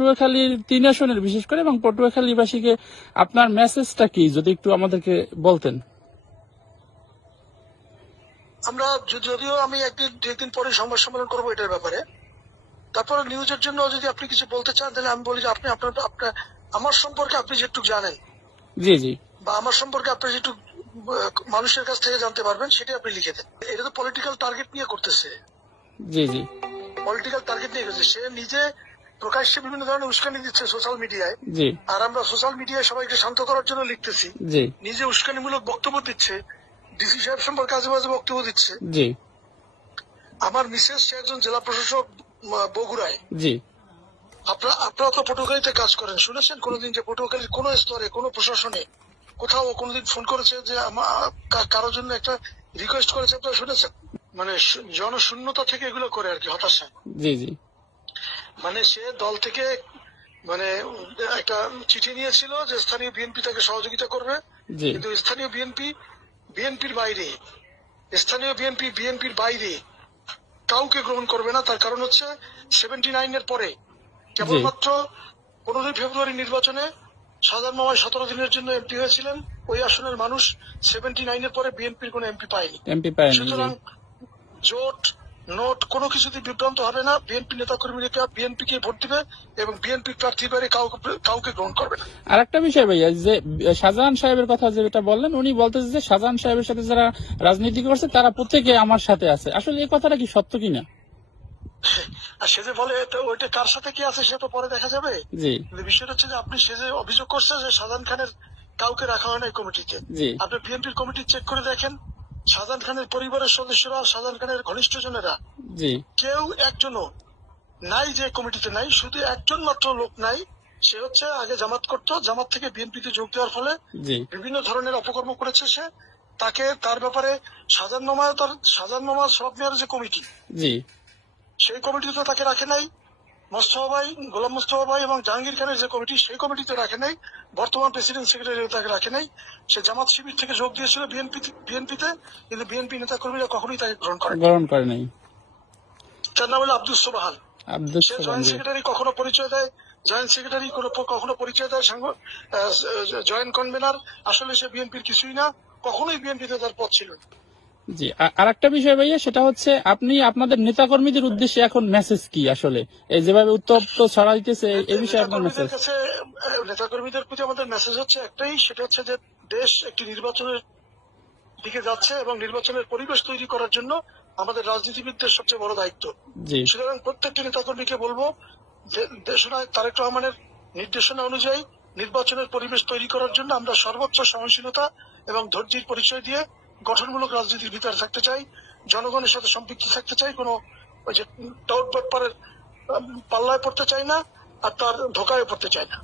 পটুয়াখালীর 3 আসনের বিশেষ করে এবং পটুয়াখালীবাসীকে আপনার মেসেজটা কি যদি একটু আমাদেরকে বলতেন। আমরা যদিও আমি একদিন পরে সংবাদ সম্মেলন করবো এটার ব্যাপারে, তারপরে নিউজের জন্য যদি আপনি কিছু বলতে চান তাহলে আমি বলি যে আপনি আপনার আমার সম্পর্কে আপনি যেটুকু জানেন, জি জি, বা আমার সম্পর্কে আপনি যেটুকু মানুষের কাছ থেকে জানতে পারবেন সেটা আপনি লিখে দেন। এটা তো পলিটিক্যাল টার্গেট নিয়ে করতেছে। জি জি, পলিটিক্যাল টার্গেট নিয়ে করতেছে। সে নিজে প্রকাশ্যে বিভিন্ন ধরনের উস্কানি দিচ্ছে সোশ্যাল মিডিয়ায়, জি, আর আমরা সোশ্যাল মিডিয়ায় সবাইকে শান্ত করার জন্য লিখতেছি। জি, নিজে উস্কানিমূলক বক্তব্য দিচ্ছে, ডিসি সাহেব সম্পর্কে আজে বাজে বক্তব্য দিচ্ছে। জি, আমার মিসেস সে একজন জেলা প্রশাসক বগুড়ায়। জি, আপনারা তো পটুয়াখালীতে কাজ করেন, শুনেছেন কোনোদিন যে পটুয়াখালীর কোন স্তরে কোন প্রশাসনে কোথাও কোনোদিন ফোন করেছে যে কারোর জন্য একটা রিকোয়েস্ট করেছে? আপনারা শুনেছেন? মানে জনশূন্যতা থেকে এগুলো করে আর কি, হতাশা। জি, জি, মানে সে দল থেকে মানে একটা চিঠি নিয়েছিল যে স্থানীয় বিএনপি তাকে সহযোগিতা করবে, কিন্তু স্থানীয় বিএনপির বাইরে, বিএনপির বাইরে কাউকে গ্রহণ করবে না। তার কারণ হচ্ছে 79 এর পরে কেবলমাত্র 15 ফেব্রুয়ারি নির্বাচনে সাজান মামায় 17 দিনের জন্য এমপি হয়েছিলেন। ওই আসনের মানুষ 79 এর পরে বিএনপির কোন এমপি পায়নি। সুতরাং জোট নোট কোনো কিছুতে বিভ্রান্ত হবে না। বিএনপি নেতা কর্মীরা বিএনপি কে ভোট দিবে এবং বিএনপি প্রার্থীর বাইরে কাউকে গ্রহণ করবে না। আর একটা বিষয় ভাইয়া, যে শাহজাহান সাহেবের কথা যেটা বললেন, উনি বলতেছে যে শাহজাহান সাহেবের সাথে যারা রাজনীতি করছে তারা প্রত্যেকে আমার সাথে আছে। আসলে এই কথাটা কি সত্য কিনা? আর সে যে বলে ওইটা কার সাথে কি আছে সে তো পরে দেখা যাবে। জি, বিষয়টা হচ্ছে যে আপনি সে যে অভিযোগ করছে যে শাহজাহান খানের কাউকে রাখা হয় না এই কমিটিতে, আপনি বিএনপির কমিটি চেক করে দেখেন। শাহজাহান খানের পরিবারের সদস্যরা, শাহজাহান খানের ঘনিষ্ঠজনেরা কেউ একজনও নাই যে কমিটিতে নাই। শুধু একজন মাত্র লোক নাই, সে হচ্ছে আগে জামাত করতো, জামাত থেকে বিএনপিতে যোগ দেওয়ার ফলে বিভিন্ন ধরনের অপকর্ম করেছে সে। তাকে তার ব্যাপারে শাহজাহান মামা সব মেয়ার যে কমিটি, সেই কমিটিতে তাকে রাখে নাই। মোস্তফা ভাই, গোলাম মোস্তফা ভাই এবং জাহাঙ্গীর খানের যে কমিটি, সেই কমিটিতে রাখে নাই। বর্তমান প্রেসিডেন্ট সেক্রেটারি তাকে রাখে নাই। সে জামাত শিবির থেকে যোগ দিয়েছিল বিএনপিতে, কিন্তু বিএনপি নেতা কর্মীরা কখনোই তাকে গ্রহণ করে নাই। তার নাম হলো আব্দুস সোবাহান। সে জয়েন্ট সেক্রেটারি কখনো পরিচয় দেয়, জয়েন্ট সেক্রেটারি কখনো পরিচয় দেয় জয়েন্ট কনভেনার। আসলে সে বিএনপির কিছুই না, কখনোই বিএনপিতে তার পদ ছিল না। জি, আর একটা বিষয় ভাইয়া, সেটা হচ্ছে আপনি আপনাদের নেতাকর্মীদের উদ্দেশ্যে এখন মেসেজ কি? আসলে এই যেভাবে উত্তপ্ত ছড়াইতেছে এই বিষয়ে আপনার মেসেজ? নেতাকর্মীদের প্রতি আমাদের মেসেজ হচ্ছে একটাই, সেটা হচ্ছে যে দেশ একটি নির্বাচনের দিকে যাচ্ছে এবং নির্বাচনের পরিবেশ তৈরি করার জন্য আমাদের রাজনীতিবিদদের সবচেয়ে বড় দায়িত্ব। সুতরাং প্রত্যেকটি নেতাকর্মীকে বলবো যে দেশনায়ক তারেক রহমানের নির্দেশনা অনুযায়ী নির্বাচনের পরিবেশ তৈরি করার জন্য আমরা সর্বোচ্চ সহনশীলতা এবং ধৈর্যের পরিচয় দিয়ে গঠনমূলক রাজনীতির ভিতরে থাকতে চাই, জনগণের সাথে সম্পৃক্ত থাকতে চাই, কোনো ওই যে টাউট ব্যাপারের পাল্লায় পড়তে চাই না, আর তার ধোকায় পড়তে চাই না।